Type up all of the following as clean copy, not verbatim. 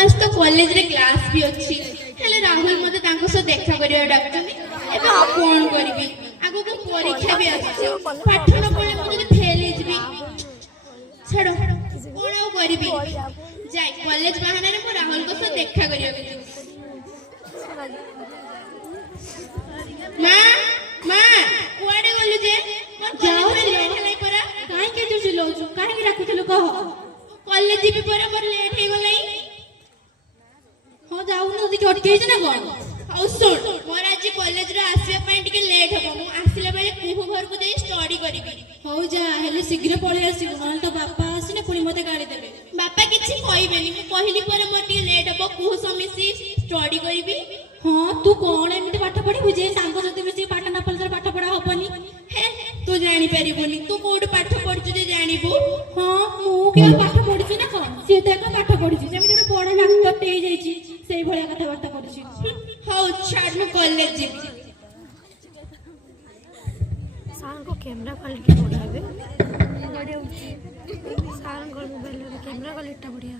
आज तो कॉलेज रे क्लास भी अच्छी हेले राहुल मते तांको सो देखा करिया डाक्टनी एबे आ कोन करबी आगो को परीक्षा भी आछी पाठ न पढले मते तो फेल हे जबी छड़ो कोन आ करबी जाय कॉलेज बहाना रे मो राहुल को सो देखा करिया के मां मां कुआडे गलु जे मोर कॉलेज में लेट हेलाई परा काहे के तू चिल्लाउछु काहे के राखुथलु कह कॉलेज भी परा मोर लेट हे गलाई हाँ जाऊ ना देखि अटके ना कोन औ सुन मोर आज कॉलेज रे आसीबा पई टिके लेट हबो मु आसिला बेले कुहू घर को जाई स्टडी करिबी हो जा हेले शीघ्र पळे आसीबो न तो बापा आसीने पुनी मते गाड़ी देबे बापा किछि कहबेनी मु कहली पर मोर टिके लेट हबो कुहू समिसी स्टडी करिबी हां तू कोन एमिति पाठ पढी बुझे सांग सते मिसी पाठ ना पलसर पाठ पढा होबनी हे तू जानि परिबोनी तू कोड पाठ पढछु जे जानिबो हां मु के पाठ पढछि ना कोन से त एक पाठ पढछि जेमिति ଗୋଟେ बड़ डाक्टर टे जाईछि सेई भलिया कथा वार्ता करछि हौ छाड़ मु कॉलेज जीबी सारन को कैमरा क्वालिटी बढ़ावे बढ़िया होची सारन को मोबाइल रे कैमरा क्वालिटी बढ़िया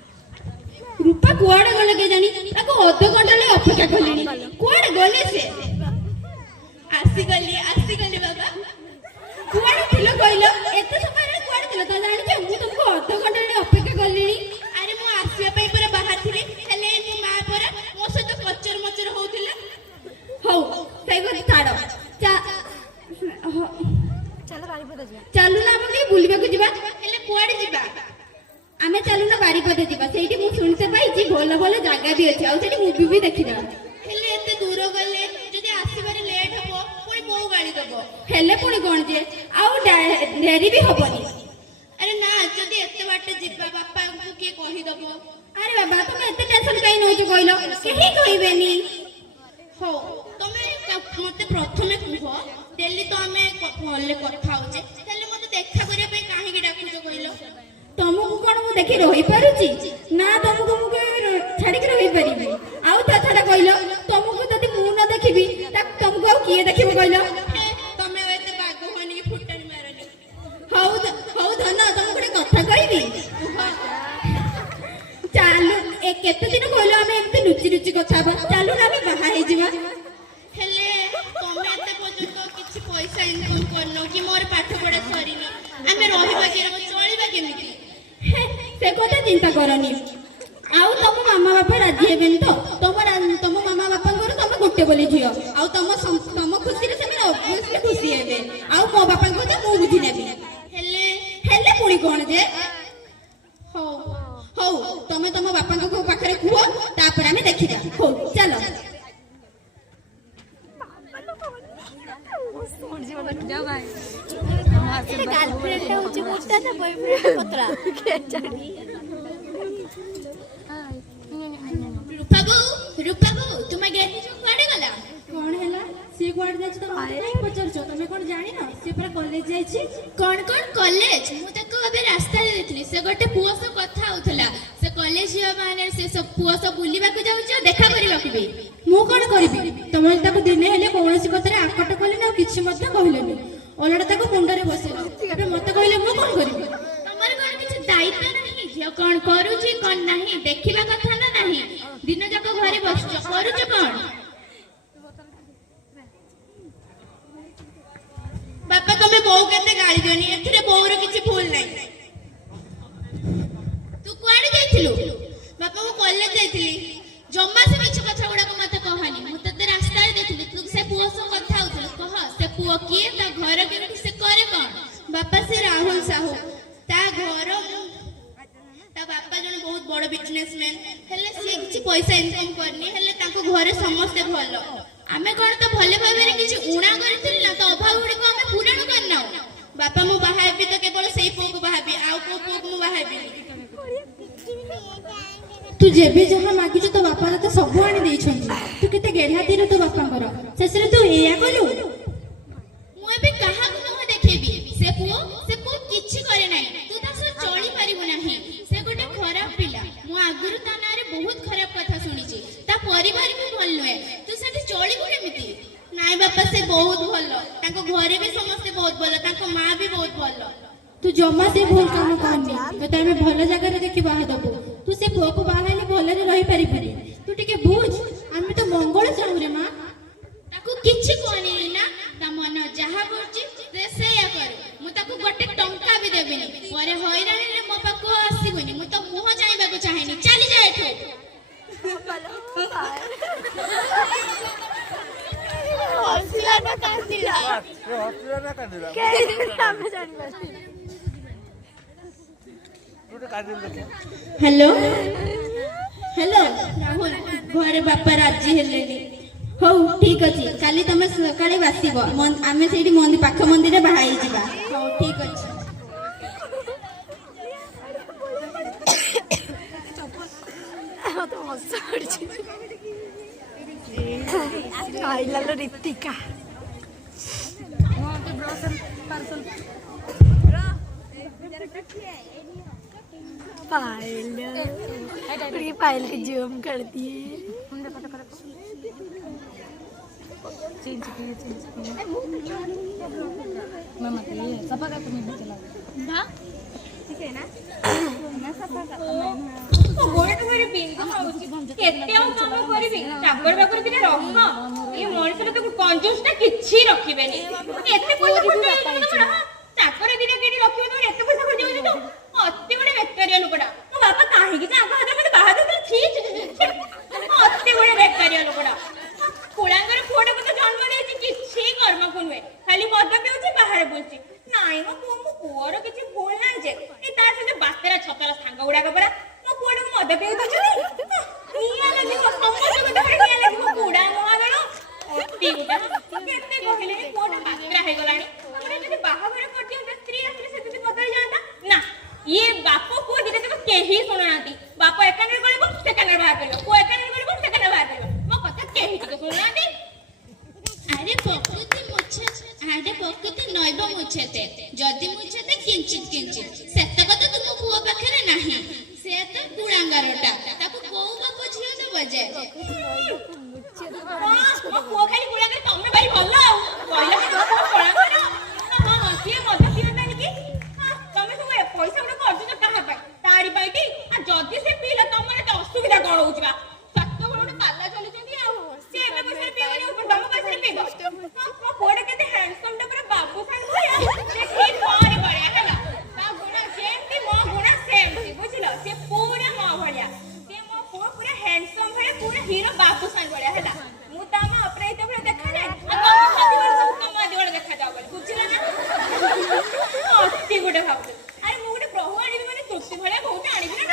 रूपा कुआडे गले के जानी ताको अध घंटा ले अपेक्षा करलिनी कुआडे गले से आसी गली बाबा कुआडे थिलो कइलो एते समय रे कुआडे थिलो त जानि के मु तुमको अध घंटा ले अपेक्षा करलिनी अरे मु आसिया पई पर बाहर थिले हेले मु मा पर मो से तो कच्चर मचर होउतिला हौ सही गत छाड़ो चलो बारीपदा जा चलु ना हम के बुलिबा को जिबा हेले कुआडे जिबा आमे चलु ना बारीपदा जिबा सेठी मु सुनते पाइछि भोला भोला जागा भी अछि आ सेठी मूवी भी देखि जा हेले एते दूर गले जदी आसीबारे लेट हबो पुनी बो गाड़ी दबो हेले पुनी कोन जे आउ देरी भी हबनी अरे ना जदी एते बाटे जिबा बापा को के कहि दबो अरे बाबा तुम एते टेंशन काई नउछु कइलो केही कहिबेनी हो तमे मते प्रथमे कुहो डेली तो आमे फोनले कथा होचे हेले मते देखा करिया पे काहे के डाकुचो कइलो तुमको कोन मु देखि रही पारुची ना तुमको मु छाड़ी के रही परिबे आउ ता छाड़ा कइलो तुमको जदी मु न देखिबी त तुमको आउ किए देखिबो कइलो तमे एते बागो होनी की फुटनी मारनी हौ धन तुमको ଗୋଟେ କଥା କହିବି चालू ए केते दिन कहलो आमे एते लुचि लुचि କଥା बा चालू ना आमे बाहा हे जिवा हेले तमे एते पର୍ଯ୍यंत किछि पैसा इनकम करनो कि मोर पाठ पढा सरीनी आमे रहिबा के चलिबा केमिति से কথা চিন্তা করনি आउ तम मामा बापा राजी हेबेन तो तम मामा बापा घर तम गोटे बोली झियो आउ तम खुशी रे सेमे ऑब्वियसली खुशी हेबे आउ मो बापा को जे मु बुझी नेबी हेले पुणी कोन जे हो तमे तम बापा को पाखरे कुहो तापर आमे देखि जा हो चलो जा भाई हमारे गर्लफ्रेंड होची मोटा ना बॉयफ्रेंड पतला के जानी रूपाबू तुम गेट जो कुआडे गला कोन हैला से कुआडे जाछ त नहीं पचरछो तमे कोन जानि ना से पूरा कॉलेज जाईछि कोन कॉलेज मु तको अबे रास्ता रे देखली से गोटे पुओ से कथा होथला से कॉलेज या माने से सब पुओ सब बुलिबा को जाउछ देखा करबा को भी मु कोन करबी तमे ताको दिने हेले कोनोसी कथरे आकट कली ना किछि मत कहलेनी ओलडा ताको मुंडरे बसेला एबे मते कहले मु कोन करबी तमर कोन किछि दायित्व नहीं जे कोन करूछि कोन नहीं देखिबा कथा ना नहीं दिन जाक घरे बसछ करूछ कोन बापा तमे बहु केते गाली जोनी एथिरे बहुर किछि भूल नाही तू कुआडे जाइथिलु बापा मु कॉलेज जाइथिली जम्मा से किछि कथा गुडा को मते कहनी मु तते रास्ता रे देखली तू से पुओ से कथा होतल कह से पुओ किए ता घर केमति से करे कोन बापा से राहुल साहू ता घर ता बापा जन बहुत बड़ बिजनेसमैन हेले से किछि पैसा इनकम करनी हेले ताको घरे समस्त भलो आमे कोन तो भले भाबे रे किछि उणा करथिल ना तो अभाव गुडी को आमे पूरण करना बापा मु बाहाबी तो केवल सेई पो को बाहाबी आउ को पो को मु बाहाबी तू जेबे जहा मागी तो बापा तो सब आनी देई छथि तू केते गेढा दिनो तो बापा कर सेसरे तू एया कलु मु एबे कहा को मु देखेबी से पो किछि करे नै तू ता से चली परिबो नाही से गोटे खराब पिला मु आगुरु ता नारे बहुत खराब कथा सुनिछि ता परिवार भी भल नय तू सेठी चली को केमिति नाई बापा से बहुत भलो ताको घरे भी समस्त बहुत भलो ताको मां भी बहुत भलो तू जम्मा से भूल काम करनी तो तमे भलो जगह रे देखि बाहा दबो तू से पुओ को बाहाले भलो ଭଲରେ ରହିପାରିବୁନି। ତୁ ଟିକେ ବୁଝ, ଆମେ ତ ମଙ୍ଗଳ ଚାହୁଁ ରେ ମା। ତାକୁ କିଛି କହନି ନା, ତା ମନ ଯାହା କରୁଛି ସେ ସେଇଆ କରେ। ମୁଁ ତାକୁ ଗୋଟେ ଟଙ୍କା ବି ଦେବିନି। ପରେ ହଇରାଣ ହେଲେ ମୋ ପାଖକୁ ଆସିବୁନି। ମୁଁ ତ ମୁହଁ ଚାହିଁବାକୁ ଚାହେଁନି। ଚାଲିଯା ଏଠୁ। ହସିଲା ନା କାନ୍ଦିଲା? ଆମେ ଜାଣିପାରୁଛୁ। ହ୍ୟାଲୋ ହ୍ୟାଲୋ ରାହୁଲ, ଘରେ ବାପା ରାଜି ହେଲେନି। ହଉ ଠିକ ଅଛି, କାଲି ତମେ ସକାଳେ ଆସିବ, ଆମେ ସେଇଠି ପାଖ ମନ୍ଦିରରେ ବାହା ହେଇଯିବା। ହଉ ଠିକ ଅଛି। ମତେ ହସ ମାଡୁଛି। ଆଇଲାଲୋ ରୀତିକା। पायल के जूम कर दिए। କିଛି ରଖିବେନି। ଏତେ ପଇସା ଚାକର ଦିଟା କେଠି ରଖିବେ ତମେ ଏତେ ପଇସା ଖର୍ଚ୍ଚ କରିଛ? ଅତି ଗୋଟେ ବେକାରିଆ ଲୋକଟା। ମୋ ବାପା କାହିଁକି ଯେ ଆଗ ହାତରେ ମତେ ବାହା ଦେଇଥିଲେ? ଅତି ଗୋଟେ ବେକାରିଆ ଲୋକଟା। କୁଳାଙ୍ଗର ପୁଅଟାକୁ ତ ଜନ୍ମ ଦେଇଛି, କିଛି କର୍ମକୁ ନୁହେଁ, ଖାଲି ମଦ ପିଉଛି ବାହାରେ ବୁଲୁଛି। ନାଇଁ ମୋ ପୁଅର କିଛି ଭୁଲ ନାହିଁ ଯେ, ତା ସହିତ ବାତେରା ଛତରା ସାଙ୍ଗ ଗୁଡାକ ପରା ମୋ ପୁଅଟାକୁ ମଦ ପିଇ ଦଉଛନ୍ତି। ନିଆଁ ଲାଗିବ, ସମସ୍ତଙ୍କ ଦେହରେ ନିଆଁ ଲାଗିବ। କୁଡା ମହାଦଳ ଅତି ଗୋଟେ କେତେ କହିଲେ ପୁଅଟା ବାତେରା ହେଇଗଲାଣି। ଯଦି ବାହାଘର କରିଦିଅନ୍ତା, ସ୍ତ୍ରୀ ଆସିଲେ ସେମିତି ବଦଳି ଯାଆନ୍ତା। ନା, ଇଏ ବାପ ପୁଅ ଦିଟା ଯାକ କେହି ଶୁଣୁନାହାନ୍ତି। ବାପ ଏକାନରେ କରିବ, ସେ କାନରେ ବାହାର କରିବ। ପୁଅ ଏକାନରେ କରିବ, ସେ କାନରେ ବାହାର କରିବ। ମୋ କଥା କେହି ଟିକେ ଶୁଣୁନାହାନ୍ତି। ଆରେ ପ୍ରକୃତି ନୈବ ମୁଚ୍ଛତେ, ଯଦି ମୁଚ୍ଛତେ କିଞ୍ଚିତ୍ କିଞ୍ଚିତ୍। ସେତକ ତ ତୁମ ପୁଅ ପାଖରେ ନାହିଁ। ସେ ତ କୁଳାଙ୍ଗାରଟା, ତାକୁ କୋଉ ବାପ ଝିଅ ଦେବ ଯେ? ମୋ ପୁଅ ଖାଲି କୁଳାଙ୍ଗାର, ତମେ ଭାରି ଭଲ ଆଉ କହିଲା କି ମୋ ପୁଅ କୁଳାଙ୍ଗାର। ହଁ ସିଏ ମଦ ପିଅନ୍ତାନି କି? ତମେ ସବୁ ପଇସା ଗୁଡା କରୁଛ କାହା ପାଇଁ? ତାରି ପାଇଁ ଟି? ଯଦି ସେ ପିଇଲା ତମର ଏତେ ଅସୁବିଧା କଣ ହଉଛି ବା? ସେତେବେଳେ ଗୋଟେ ପାଲା ଚଲେଇଛନ୍ତି ଆଉ। ସେ ଏବେ ପଇସାରେ ପିଇବନି, ତମ ପଇସାରେ ପିଇବ। ମୋ ପୁଅଟା କେତେ ହ୍ୟାଣ୍ଡସମ୍ ଟା, ପୁରା ବାବୁସାନ୍ ଭଳିଆ। ସେ ଠିକ୍ ମୋରି ଭଳିଆ ହେଲା। ତା ଗୁଣ ଯେମିତି ମୋ ଗୁଣ ସେମିତି, ବୁଝିଲ? ସେ ପୁରା ମୋ ଭଳିଆ। ସେ ମୋ ପୁଅ ପୁରା ହ୍ୟାଣ୍ଡସମ୍ ଭଳିଆ, ପୁରା ହିରୋ ବାବୁସାନ୍ ଭଳିଆ ହେଲା। ମୁଁ ତା ମା ଅପରାଜିତ ଭଳିଆ ଦେଖାଯାଏ, ତମ ଆଦି ଭଳିଆ ଦେଖାଯାଉ ବୋଲି, ବୁଝିଲ ନା? ଅତି ଗୋଟେ ଭାବୁଛୁ। ଆରେ ମୁଁ ଗୋଟେ ପ୍ରଭୁ ଆଣିବି ମାନେ ତୁଳସୀ ଭଳିଆ ବହୁତ ଆଣିବି ନା।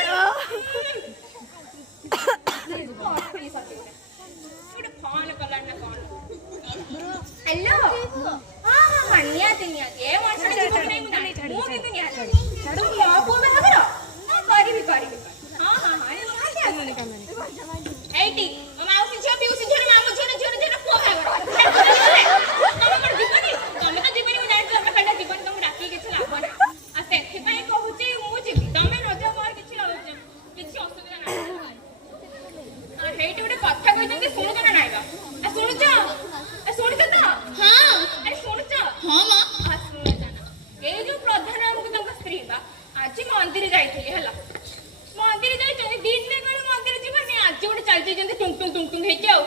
ଗୋଟେ ଫୋନ କଲାଣି ନା କଣ? ହ୍ୟାଲୋ, ହଁ ନିହାତି ନିହାତି। ଏ ମଣିଷଟା ଯିବ କି ନାହିଁ ମୁଁ ଜାଣିନି। ମୁଁ କିନ୍ତୁ ନିହାତି ମୋ ପୁଅ ବାହାଘର କରିବି। ହଁ ନିହାତି ଆସିବି। ଏଇଠି ମୋ ମାଉସୀ ଝିଅ, ପିଉସୀ ଝିଅ, ମାମୁଁ ଝିଅ, ପୁଅ ବାହାଘର। ତମେ କଣ ଯିବନି? ତମେ ତ ଯିବନି, ମୁଁ ଜାଣିଛି। ତମେ ଖାଲି ଯିବନି, ତମକୁ ଡାକିକି କିଛି ଲାଭ ନାହିଁ। ଆଉ ସେଥିପାଇଁ କହୁଛି ମୁଁ ଯିବି। ତମେ ନ ଯାଅ, ମୋର କିଛି ଅସୁବିଧା ନାହିଁ। ହେଇଠି ଗୋଟେ କଥା କହିଛନ୍ତି, ଶୁଣୁଛ ନା ନାଇଁ ବା? ଶୁଣୁଛ ତ? ହଁ। ଆରେ ଶୁଣୁଛ? ହଁ ମା। ଶୁଣୁଛ ନା? ଏଇ ଯୋଉ ପ୍ରଧାନ ଆମକୁ ତାଙ୍କ ସ୍ତ୍ରୀ ବା ଆଜି ମନ୍ଦିର ଯାଇଥିଲି ହେଲା। ମନ୍ଦିର ଯାଇଛନ୍ତି, ଦିନ ବେଳେ ମନ୍ଦିର ଯିବାନି, ଆଜି ଗୋଟେ ଚାଲିଛନ୍ତି ଟୁଙ୍ଗ ହେଇକି ଆଉ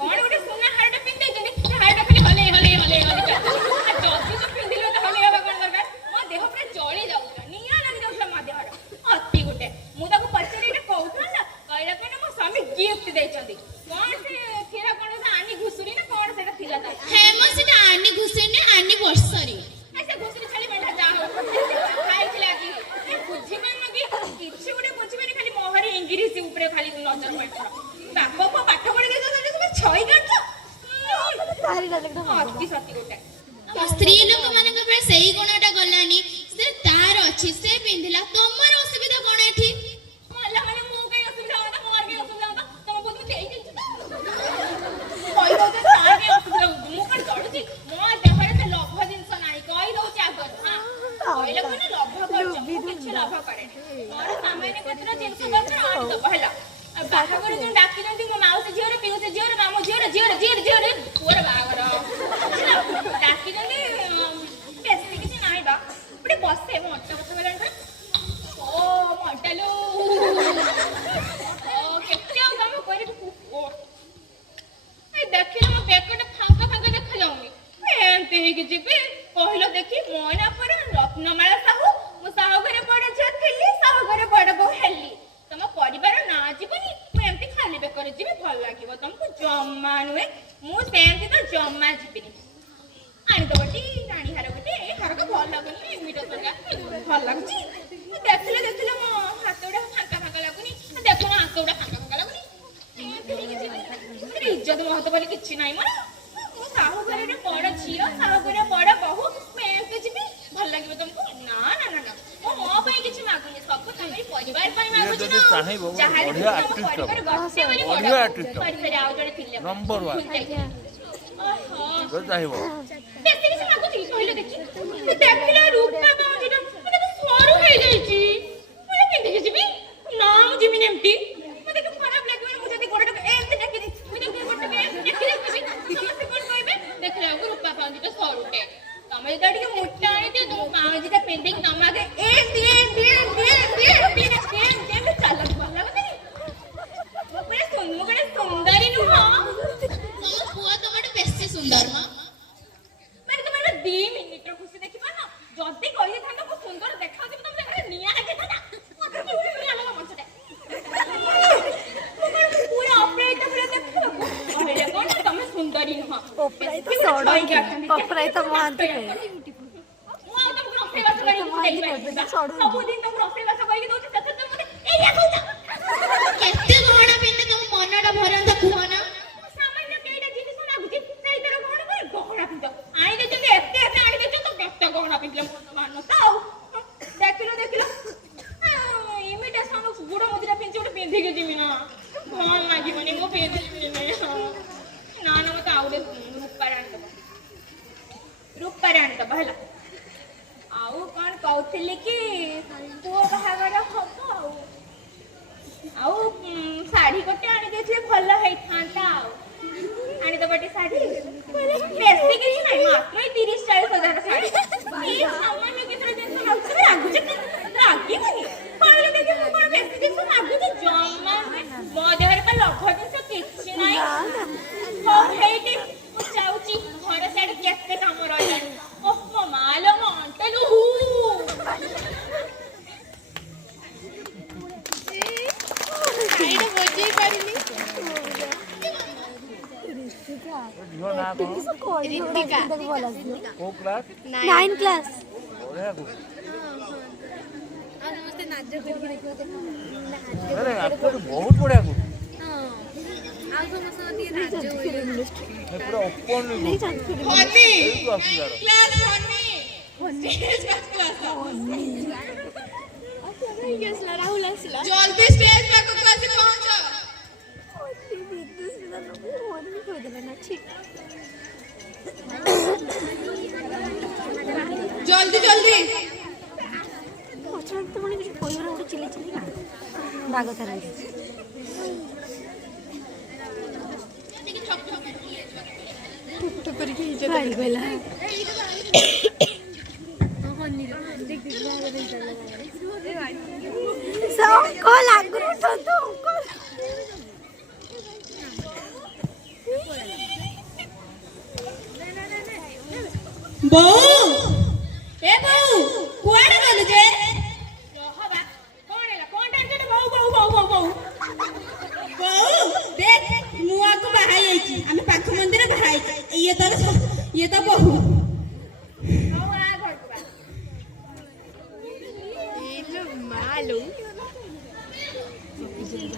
କଣ ଗୋଟେ ସୁନା ହାରଟା ପିନ୍ଧି ଦେଇଛନ୍ତି। ସେ ହାରଟା ଖାଲି ହଲେଇ ଯଦି ତ ପିନ୍ଧିଲେ ତ ହଲେଇ ହବା କଣ ଦରକାର? ମୋ ଦେହ ପୁରା ଜଳି ଯାଉଥିଲା, ନିଆଁ ଲାଗି ଯାଉଥିଲା ମୋ ଦେହଟା। ଅତି ଗୋଟେ ମୁଁ ତାକୁ ପଚାରି ଏଇଟା କହୁଥିଲା, କହିଲା କଣ ମୋ ସ୍ୱାମୀ ଗିଫ୍ଟ ଦେଇଛନ୍ତି। କଣ ସେ କ୍ଷୀର କଣ ଆନି ଘୁଷୁରୀ ନା କଣ ସେଟା ଥିଲା? ସେଟା ଆନି ଘୁଷୁରୀ ନା ଆନି ବର୍ଷରୀ। ସେ ଘୁଷୁରୀ ଛେଳି ମେଣ୍ଢା ଯାହା ହଉ ଖାଇଥିଲା ଆଜି। ବୁଝିପାରୁନ କି? କିଛି ଗୋଟେ ବୁଝିପାରି, ଖାଲି ମୋହରି ଇଂଲିଶ ଉପରେ ଖାଲି ନଜର ମାରିଛ। ବାପ ପୁଅ ପାଠ ପଢି ଦେଇଛନ୍ତି, ତୁମେ ଛଇ କାଟୁଛ। ଅତି ସତି ଗୋଟେ ସ୍ତ୍ରୀ ଲୋକମାନଙ୍କ ଉପରେ ସେଇ ଗୁଣଟା ଗଲାନି। ସେ ତାର ଅଛି, ସେ ପିନ୍ଧିଲା, ତମର ଅସୁବିଧା କଣ ଏଠି? ମଲା ମାନେ ମୁଁ କାଇଁ ଅସୁବିଧା ହବ? ମୋର କାଇଁ ଅସୁବିଧା ହବ? ତମ ବୋଧେ ଦେଇଦେଇଛୁ ତ କହିଦଉଛ ତାର କାଇଁ ଅସୁବିଧା ହଉଛି? ମୁଁ କଣ ଜଳୁଛି? ମୋ ଦେହରେ ସେ ଲୋଭ ଜିନିଷ ନାହିଁ, କହିଦଉଛି ଆଗରୁ। କହିଲେ କଣ ଲୋଭ କରୁଛ? ମୁଁ କିଛି ଲୋଭ କରେନି। ମୋର ସାମାନ୍ୟ କେତେଟା ଜିନିଷ ଦରକାର ଆଣିଦବ ହେଲା। ବାହାଘର ଯୋଉ ଡାକିଛନ୍ତି ମୋ ମାଉସୀ ଝିଅର, ପିଉସୀ ଝିଅର, ମାମୁଁ ଝିଅର, ପୁଅର ବାହାଘର ଡାକିଛନ୍ତି। ବେଶୀ କିଛି ନାହିଁ ବା, ଗୋଟେ ବସେ ମୋ ଅଣ୍ଟା କଥା ଗଲାଣି। ଓ ଅଣ୍ଟାଲୁ ଜମା ନୁହେଁ ମୁଁ ସେମିତି ତ ଜମା ଯିବିନି ଆଣିଦବଟି ରାଣୀ ହାର ଗୋଟେ ଏ ହାରକ ଭଲ ଲାଗୁନି ଏମିତି ଭଲ ଲାଗୁଛି ଦେଖିଲେ ଦେଖିଲେ ମୋ ହାତ ଗୁଡା ଫାଙ୍କା ଫାଙ୍କା ଲାଗୁନି ଦେଖୁନ ହାତ ଗୁଡା ଫାଙ୍କା ଫାଙ୍କା ଲାଗୁନି ଇଜ୍ଜତ ମହତ ବୋଲି କିଛି ନାହିଁ ମୋର ମୁଁ ସାହୁ ଘରରେ ବଡ ଝିଅ ସାହୁ ଘରେ ବଡ ବୋହୁ ମୁଁ ଏମିତି ଯିବି ଭଲ ଲାଗିବ ତମକୁ ନା ନା ନା ନା ମୁଁ ମୋ ପାଇଁ କିଛି ମାଗୁନି ସବୁ ତମରି ପରିବାର ପାଇଁ ମାଗୁଛି ନା ଯାହା ପରିବାର ଗଛେ ବୋଲି ପରିବାର ଆଉ ଜଣେ ଥିଲେ ନମ୍ବର 1 ଚାହିଁବ ବେଶୀ କିଛି ମାଗୁଛି କହିଲେ ଦେଖି ଦେଖିଲା ରୂପା ପାଉଁଜିଟା ମୋତେ ତ ସରୁ ହେଇଯାଇଛି ମୁଁ ପିନ୍ଧିକି ଯିବି ନା ମୁଁ ଯିବିନି ଏମିତି ମୋତେ ତ ଖରାପ ଲାଗିବ ମୁଁ ଯଦି ଗୋଡ଼ଟାକୁ ଏମିତି ଟେକି ମୁଁ ଯଦି ଗୋଡ଼ଟାକୁ ଏମିତି ଟେକି ରଖିବି ସମସ୍ତେ କ'ଣ କହିବେ ଦେଖିଲା ବେଳକୁ ରୂପା ପାଉଁଜିଟା ସରୁଟେ ତମେ ଯଦି ଟିକେ ମୋଟା ଆଣିଦିଅ ତମ ପାଉଁଜିଟା ପିନ୍ଧିକି ତମ ଆଗେ ଏମିତି ଚାଲକୁ ଭଲ ଲାଗୁନି ମୁଁ ଗୋଟେ ସୁନ୍ଦରୀ ନୁହଁ ତମ ପୁଅ ତମଠୁ ବେଶୀ ସୁନ୍ଦର ମା ମାନେ ତମେ 2 ମିନିଟର ଖୁସି ଦେଖିପାରୁନ ଯଦି କହିଥାନ୍ତ ମୁଁ ସୁନ୍ଦର ଦେଖାଉଛି ତମେ ଦେଖରେ ନିଆଁ ଲାଗିଥାନ୍ତା ମତେ ମଞ୍ଚଟା ପୁରା ଅପରାଜିତା ପୁରା ଦେଖିବାକୁ କହିଲେ କ'ଣ ତମେ ସୁନ୍ଦରୀ ନୁହଁ ଅପରାଜିତା ସଡ଼କି ଅପରାଜିତା ମହାନ୍ତି ମୁଁ ଆଉ ତମକୁ ରୋଷେଇବାସ କରିକି ଦେଇପାରିବି ସବୁଦିନ ତମକୁ ରୋଷେଇବାସ କରିକି ଦଉଛି ସେଥିରେ ତମେ ମତେ ଏଇଆ କହୁଛ କେତେ ଗହଣା ପିନ୍ଧେ ତମ ମନଟା ଭରନ୍ତା କୁହ ନା ସାମାନ୍ୟ କେଇଟା ଜିନିଷ ଲାଗୁଛି ସେଇଟାର କ'ଣ କରି ଗହଣା ପିନ୍ଧ ଆଣି ଦେଇଛନ୍ତି ଏତେ ଏତେ ଆଣି ଦେଇଛନ୍ତି ତ କେତେ ଗହଣା ପିନ୍ଧିଲେ ମୁଁ ମାନୁ ତ ଆଉ ଦେଖିଲ ଇମିଟେସନ ବୁଡ଼ ମୁଦିଟା ପିନ୍ଧି ଗୋଟେ ପିନ୍ଧିକି ଯିବି ନା ଭଲ ଲାଗିବନି ମୁଁ ପିନ୍ଧିବି ନା ନା ମତେ ଆଉ ଗୋଟେ ରୂପାରେ ଆଣିଦବ ହେଲା ଆଉ କ'ଣ କହୁଥିଲି କି ପୁଅ ବାହାଘର ହବ ଆଉ ଶାଢ଼ୀ ଗୋଟେ ଆଣି ଦେଇଥିଲେ ଭଲ ହେଇଥାନ୍ତା ଆଉ ଆଣିଦବଟି ଶାଢ଼ୀ ବେଶୀ କିଛି ନାହିଁ ମାତ୍ର 30-40 ହଜାର ଶାଢ଼ୀ ସାମାନ୍ୟ କେତେଟା ଜିନିଷ ଲାଗୁଛି ରାଗୁଛି ରାଗିବନି କହିଲେ ଦେଖି ମୁଁ କ'ଣ ବେଶୀ ଜିନିଷ ଲାଗୁଛି ଜମା ମୋ ଦେହରେ ପା ଲୋଭ ଜିନିଷ କିଛି ନାହିଁ ହଉ ହେଇଟି ମୁଁ ଯାଉଛି ଘରେ ସିଆଡ଼େ କେତେ କାମ ରହିଲାଣି ମୋ ମାଲୋ ମୋ ଅଣ୍ଟେଲୁ ବଜେଇ ପାରିନି ଝିଅ ନା କ'ଣ ରୀତିକା କୋଉ କ୍ଲାସ୍ 9 କ୍ଲାସ୍ ବଢ଼ିଆ କହୁଛି ଆଉ ସମସ୍ତେ ନାଚ କରିକି ଦେଖିବ ଆରେ ଆକ୍ଚୁଆଲି ବହୁତ ବଢ଼ିଆ କହୁଛି ଆଉ ସମସ୍ତଙ୍କ ଟିକେ ନାଚ ହୁଏ ପୁରା ଓପନଲି ହନି ଏଇଠୁ ଆସିବାର କ୍ଲାସ୍ ହନି ଷ୍ଟେଜ ପାଖକୁ ଆସ ରାହୁଲ ଆସିଲା ଜଲ୍ଦି ଷ୍ଟେଜ ପାଖକୁ ଆସି ପହଞ୍ଚ ଜଲ୍ଦି ଜଲ୍ଦି ଗୋଟେ ଚିଲି ଚିଲି ବାଗ ତାର ବୋଉ ଏ ବୋଉ କୁଆଡେ ଗଲୁ ଯେ ରହବା କ'ଣ ହେଲା କ'ଣ ଟାଣିଛ ବୋଉ ବୋଉ ବୋଉ ବୋଉ ବୋଉ ବୋଉ ଦେଖ ମୁଁ ଆକୁ ବାହା ହେଇଯାଇଛି ଆମେ ପାଖ ମନ୍ଦିର ବାହା ହେଇଛି ଇଏ ତ ବୋହୁ ହଉ ଆ ଘରକୁ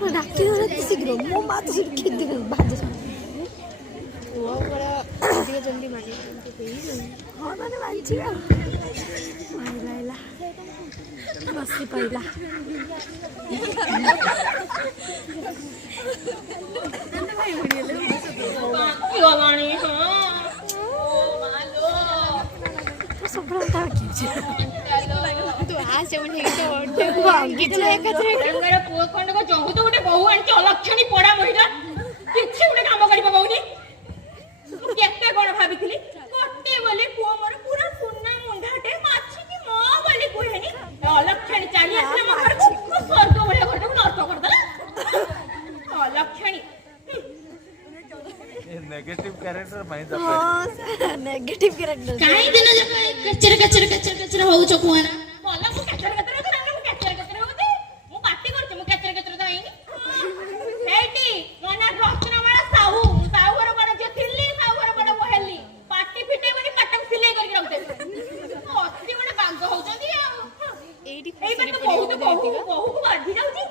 ବା ଡାକ୍ତର ଶୀଘ୍ର ମୋ ମା ତ ସେଠି କ୍ଷତି ଭାଜ ଜଲ୍ଦି ମାରି ହଁ ମାନେ ମାରିଯିବା ମାରିଲା ବସି ପାଇଲା ଗଲାଣି ହଁ ସଫଳତା ପୁଅ ଖଣ୍ଡକ ଜହୁ ତ ଗୋଟେ ବୋହୁ ଆଣିଛି ଅଲକ୍ଷଣୀ ପଡା ମହିଳା କିଛି ଗୋଟେ କାମ କରିବ ବୋହୁନି ମୁଁ କେତେ କ'ଣ ଭାବିଥିଲି ଗୋଟେ ବୋଲି ପୁଅ ମୋର ପୁରା ସୁନା ମୁଣ୍ଡାଟେ ମାଛିକି ମୋ ବୋଲି କୁହେନି ଅଲକ୍ଷଣୀ ଚାଲି ଆସିଲା ମୋ ଘରକୁ ସ୍ୱର୍ଗ ଭଳିଆ ଘରଟାକୁ ନଷ୍ଟ କରିଦେଲା ଅଲକ୍ଷଣୀ ନେଗେଟିଭ କ୍ୟାରେକ୍ଟର ପାଇଁ ନେଗେଟିଭ କ୍ୟାରେକ୍ଟର କାହିଁ ଦିନ ଯାକ କଚର କଚର କଚର କଚର ହଉଛ କୁହନା ଭଲ ମୁଁ କେଚର କେଚର ହଉଛି ନା ମୁଁ କେଚର କେଚର ହଉଛି ମୁଁ ପାଟି କରୁଛି ମୁଁ କେଚର କେଚର ତ ହେଇନି ସେଇଠି ମୋ ନାଁ ରତ୍ନମାଳା ସାହୁ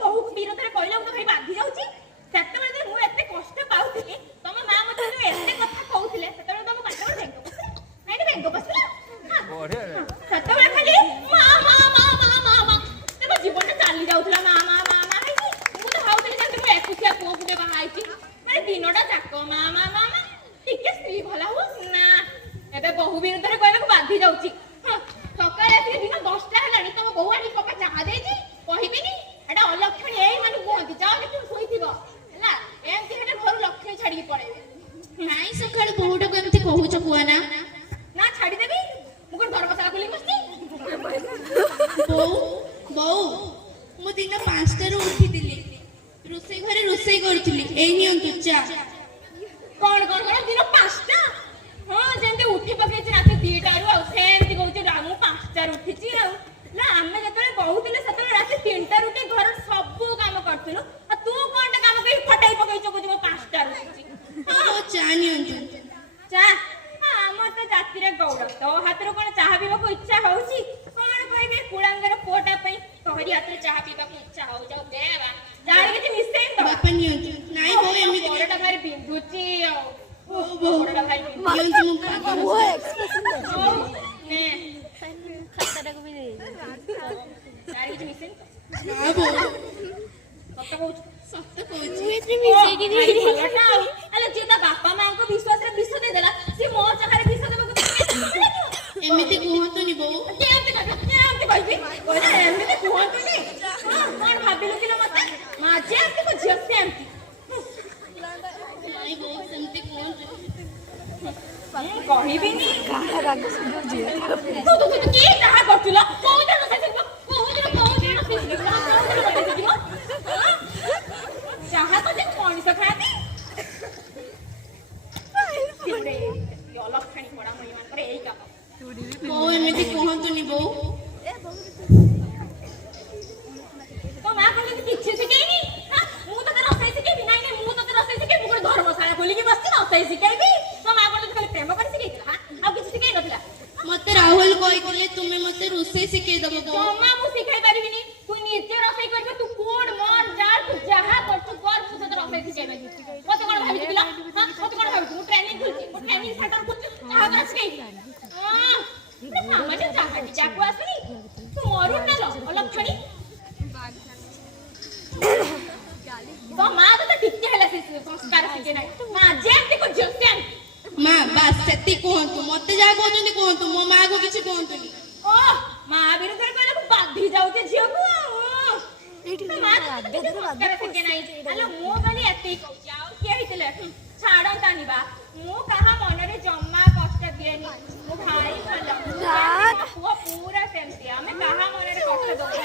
ବହୁ ବିରୋଧରେ କହିଲେ ମୁଁ ତ ଭାଇ ବାଧି ଯାଉଛି। ସେତେବେଳେ ଯେ ମୁଁ ଏତେ କଷ୍ଟ ପାଉଥିଲି ତମ ମା ମତେ ଯୋଉ ଏତେ କଥା କହୁଥିଲେ ସେତେବେଳେ ତମ ପାଠ ପଢ ଭେଙ୍ଗ ବସିଲା ନାଇଁ ଭେଙ୍ଗ ବସିଲା ବଢିଆ ସେତେବେଳେ ଖାଲି ମା ମା ମା ମା ମା ମା ଦେଖ ଜୀବନଟା ଚାଲି ଯାଉଥିଲା ମା ମା ମା ମା ହେଇକି ମୁଁ ତ ଭାବୁଥିଲି ଯେମିତି ମୁଁ ଏକୁଟିଆ ପୁଅକୁ ବାହା ହେଇଛି ମାନେ ଦିନଟା ଯାକ ମା ମା ମା ମା ଟିକେ ସ୍ତ୍ରୀ ଭଲ ହୁଅ ନା ଏବେ ବୋହୁ ବିରୁଦ୍ଧରେ କହିବାକୁ ବାଧି ଯାଉଛି। ସକାଳେ ଆସିକି ଦିନ 10ଟା ହେଲାଣି ତମ ବୋହୁ ଆଣି ପକା ଚାହା ଦେଇଛି କହିବିନି ଏଟା ଅଲକ୍ଷଣୀ ଏଇ ମାନେ କୁହନ୍ତି ଯାଅ କିନ୍ତୁ ଶୋଇଥିବ ହେଲା ଏମିତି ହେଲେ ଘରୁ ଲକ୍ଷ୍ମୀ ଛାଡିକି ପଳେଇବେ। ନାଇଁ ସକାଳୁ ବୋହୁଟାକୁ ଏମିତି କହୁଛ କୁହନା। ନା ଛାଡିଦେବି ମୁଁ କଣ ଘର ବସା ଖୋଲିକି ବସିଛି। ବୋଉ ବୋଉ ମୁଁ ଦିନ 5ଟାରୁ ଉଠିଥିଲି ରୋଷେଇ ଘରେ ରୋଷେଇ କରୁଥିଲି ଏଇ ନିଅନ୍ତୁ ଚା। କଣ କଣ କଣ ଦିନ 5ଟା ହଁ ଯେମିତି ଉଠି ପକେଇଛି ରାତି 2ଟାରୁ ଆଉ ସେମିତି କହୁଛି ମୁଁ 5ଟାରୁ ଉଠିଛି ଆଉ ନା ଆମେ ଯେତେବେଳେ କହୁଥିଲେ ସେତେବେଳେ ରାତି 3ଟାରୁ ଉଠି ଘର ସବୁ କାମ କରୁଥିଲୁ ଆଉ ତୁ କଣଟା କାମ କରି ଫଟାଇ ପକେଇଛୁ କହୁଛୁ ମୁଁ 5ଟାରୁ ଉଠିଛି। ଚା ନିଅନ୍ତୁ। ଚା ଆମର ତ ଜାତିରେ ଗୌଡ଼ ତୋ ହାତରୁ କଣ ଚାହା ପିଇବାକୁ ଇଚ୍ଛା ହଉଛି କଣ କହିବି କୁଳାଙ୍ଗର ପୁଅଟା ପାଇଁ ତୋହରି ହାତରେ ଚାହା ପିଇବାକୁ ଇଚ୍ଛା ହଉଛି ଆଉ ଦେବା ଚାରେ କିଛି ମିଶେଇନି ତ ବାପା ନିଅନ୍ତୁ। ନାଇଁ ବୋଉ ଏମିତି ଗୋଡଟା ଭାରି ବିନ୍ଧୁଛି ଆଉ ବୋଉ ଗୋଡଟା ଭାରି ବିନ୍ଧୁଛି। ନିଅନ୍ତୁ ମୁଁ ଖାଇବି। वो एक्सप्रेशन ହଉ ନେ ଖାତାଟାକୁ ବି ଦେଇ ଚାରେ କିଛି ମିଶେଇନି ତ ନା ବୋଉ ସତ କହୁଛୁ ସତ କହୁଛି। ଭାରି ଭଲଟା ଆଉ ଆଲୋ ଯିଏ ତା ବାପା ମାଙ୍କ ବିଶ୍ୱାସରେ ବିଷ ଦେଇଦେଲା ସିଏ ମୋ ଚାହାରେ ବିଷ ଦେବାକୁ ଏମିତି କୁହନ୍ତୁନି ବୋଉ। କେମିତି କହିବି କହିଲେ ଏମିତି କୁହନ୍ତୁନି କଣ ଭାବିଲୁ କିଲୋ ମତେ ମା ଯେମିତି ମୋ ଝିଅ ସେମିତି ନାଇଁ ବୋଉ ସେମିତି କୁହନ୍ତୁନି। ମୁଁ କହିବିନି କାହା ରାଗ ସୁଝୁଛି ତୁ କି ଚାହା କରୁଥିଲ କୋଉଦିନ ଚାହା ତ ଯେ ମଣିଷ ଖାଆନ୍ତି ଅଲକ୍ଷଣୀ ପଡା ମଣିମାନଙ୍କର ଏଇ କାମ। ବୋଉ ଏମିତି କୁହନ୍ତୁନି ବୋଉ। ତୋ ମା କଣ କିଛି ଶିଖେଇନି ମୁଁ ତତେ ରୋଷେଇ ଶିଖେଇବି ନାଇଁ ନାଇଁ ମୁଁ ତତେ ରୋଷେଇ ଶିଖେଇବି ମୁଁ ଗୋଟେ ଧର୍ମଶାଳା ଖୋଲିକି ବସିଛି ରୋଷେଇ ଶିଖେଇବି ତୋ ମା କଣ ତତେ ଖାଲି ପ୍ରେମ କରି ଶିଖେଇଥିଲା ଆଉ କିଛି ଶିଖେଇ ନଥିଲା। ମତେ ରାହୁଲ କହିଥିଲେ ତୁମେ ମତେ ରୋଷେଇ ଶିଖେଇଦବ ବୋଉ। ଜମା ମୁଁ ଶିଖେଇ ପାରିବିନି ତୁ ନିଜେ ରୋଷେଇ କରିବୁ ତୁ କୋଣ ମର ଡାଲ ତୁ ଯାହା କରୁଛୁ କର ମୁଁ ତତେ ରୋଷେଇ ଶିଖେଇବି। ମତେ କଣ ଭାବିଛୁ ପିଲା ମତେ କଣ ଭାବିଛୁ ମୁଁ ଟ୍ରେନିଂ ଖୋଲିଛି ମୁଁ ଟ୍ରେନିଂ ସେଣ୍ଟର ଖୋଲିଛି ଚାହା କଣ ଶିଖେଇବି ସାମାନ୍ୟ ଚାହା ଟିକାକୁ ଆସୁନି ତୁ ମରୁନ ନା ଅଲକ୍ଷଣୀ ତୋ ମା ତତେ ଟିକେ ହେଲା ସଂସ୍କାର ଶିଖେଇ ନାହିଁ ମା ଯେମିତି ଝିଅ ସେମିତି। ମା ବାସ୍ ସେତିକି କୁହନ୍ତୁ। ମତେ ଯାହା କହୁଛନ୍ତି କୁହନ୍ତୁ ମୋ ମାକୁ କିଛି କୁହନ୍ତୁନି। ଓ ମା ବିରୁଦ୍ଧରେ କହିଲେ ବାଧି ଯାଉଛି ଝିଅକୁ ଆଉ ମା ତତେ ସଂସ୍କାର ଶିଖେଇ ନାହିଁ ଆଲୋ ମୁଁ ବୋଲି ଏତିକି କହୁଛି ଆଉ କିଏ ହେଇଥିଲେ ଛାଡନ୍ତାନି ବା ମୁଁ କାହା ମନରେ ଜମା କଷ୍ଟ ଦିଏନି ମୁଁ ଭାରି ଭଲ ପୁଅ ପୁରା ସେମିତି ଆମେ କାହା ମନରେ କଷ୍ଟ ଦଉନି।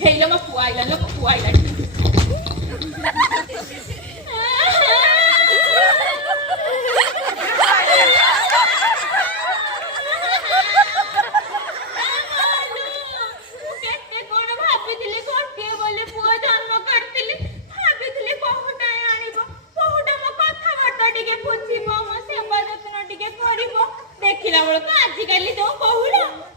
ହେଇଲୋ ମୋ ପୁଅ ଆଇଲା ଲୋ ମୋ ପୁଅ ଆଇଲା କେତେ କଣ ଭାବିଥିଲି ଗୋଟିଏ ବୋଲି ପୁଅ ଜନ୍ମ କରିଥିଲି ଭାବିଥିଲି ବହୁଟା ଆଣିବ ବହୁଟା ମୋ କଥାବାର୍ତ୍ତା ଟିକେ ବୁଝିବ ମୋ ସେବା ଯତ୍ନ ଟିକେ କରିବ ଦେଖିଲା ବେଳକୁ ଆଜିକାଲି ଯୋଉ ବହୁଳ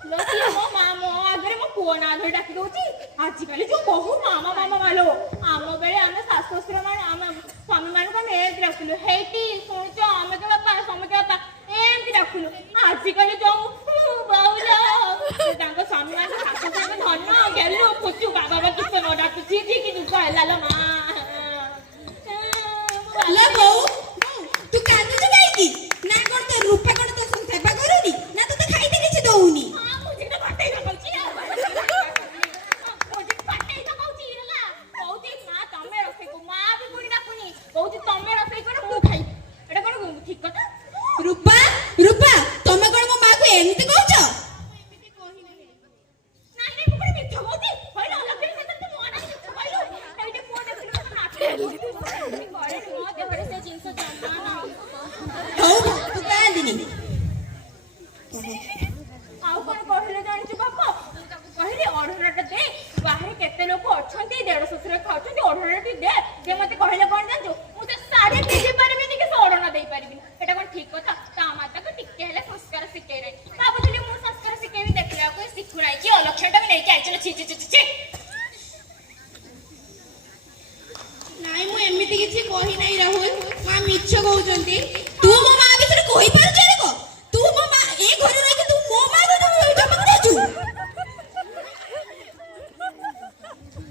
ମୋ ମା ମୋ ଆଗରେ ମୋ ପୁଅ ନାଁ ଧରି ଡାକି ଦଉଛି ଆଜିକାଲି ଯୋଉ ବହୁ ମାମା ମାମା ମାଲୋ ଆମ ବେଳେ ଆମେ ଶାଶୁ ଶ୍ୱଶୁର ମାନେ ଆମ ସ୍ୱାମୀ ମାନଙ୍କୁ ଆମେ ଏମିତି ଡାକୁଥିଲୁ ହେଇଟି ଶୁଣୁଛ ଆମେ କେ ବାପା ସମୟ ବାପା ଏମିତି ଡାକୁଥିଲୁ ଆଜିକାଲି ଯୋଉ ବହୁଲ ତାଙ୍କ ସ୍ୱାମୀ ମାନେ ଶାଶୁ ଶ୍ୱଶୁର ଧନ ଗେଲୁ ପୁଚୁ ବାବା କିଛି ନ ଡାକୁଛି କି ଯୁଗ ହେଲା ଲୋ ମା ଲା ବୋଉ ତୁ କାନ୍ଦୁଛୁ କାହିଁକି? ନା କଣ ତୋ ରୂପା କଣ ତୋ ସେବା କରୁନି ନା ତତେ ଖାଇତେ କିଛି ଦଉନି? ରୂପା ରୂପା ତମେ କଣ ମୋ ମାକୁ ଏମିତି କହୁଛ? ହଉ ତୁ କାନ୍ଦିନି। ଆଉ କଣ କହିଲେ ଜାଣିଛୁ ବାପା କହିଲେ ଅଢଣଟା ଦେ ବାହାରେ କେତେ ଲୋକ ଅଛନ୍ତି ଦେଢ ଶ୍ୱଶୁର ଖାଉଛନ୍ତି ଅଢଣଟି ଦେ ଯେ ମତେ କହିଲେ କଣ ଜାଣିଛୁ ମୁଁ ତ ଶାଢୀ ପିନ୍ଧି ପାରିବିନି କି ସେ ଅଢଣ ଦେଇପାରିବିନି ଏଟା କଣ ଠିକ କଥା ତା ମାତାକୁ ଟିକେ ହେଲେ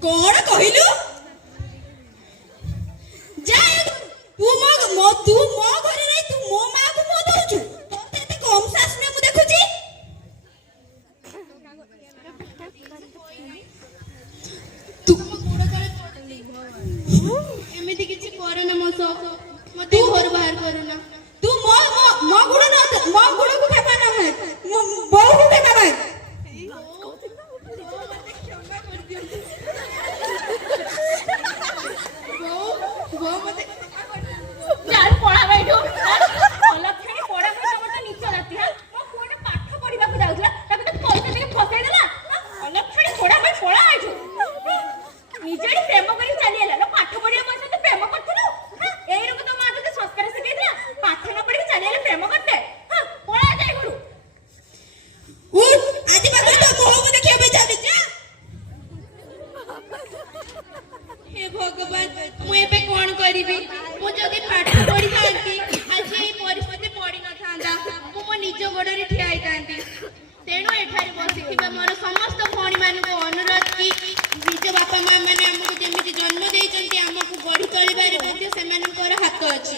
कौन कहलु जा तू मो घरे रही तू मो मां को मो दउछु तोते एते कम सास ने मु देखुची तू एमिति किछि करना मो सो मते घर बाहर करना तू मो गुड़ को खेपा ना है बहू को खेपा भाई वो मते चाल पढ़ा बैठो लक्ष्मी पढ़ा को मत नीच जाती है मो कोन पाठ पढ़िबा को जाउला ताके तो पैसा देके फसाई देला लक्ष्मी पढ़ा में पढ़ा आइछु निजेडी प्रेम करी चली आला लो पाठ पढ़िया पैसा तो प्रेम करथुनु एई रको तो मां तो संस्कार सिखै दिला पाठ न पढ़ी चली आले प्रेम करते पढ़ा जाय गुरु उठ आदि बात तो मोह को देखिया बे जाबे जा हे भगवान मु एबे कोन करिबी मु जदी पाठ पढ़ी थांती आज एई परिस्थिति पड़ी न थांदा मु मो निज गोडरे ठियाई थांती तेणु एठारे बसिथिबा मोर समस्त भौणी मान को अनुरोध की निज बापा मां माने हमको जेमिति जन्म देइचंती हमको बढी तळिबारे मध्ये सेमानकर हाथ अछि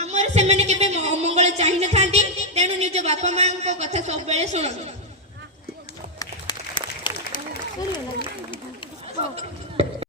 हमर सेमाने केबे अमंगल चाहि न थांती तेणु निज बापा मां को कथा सब बेले सुनो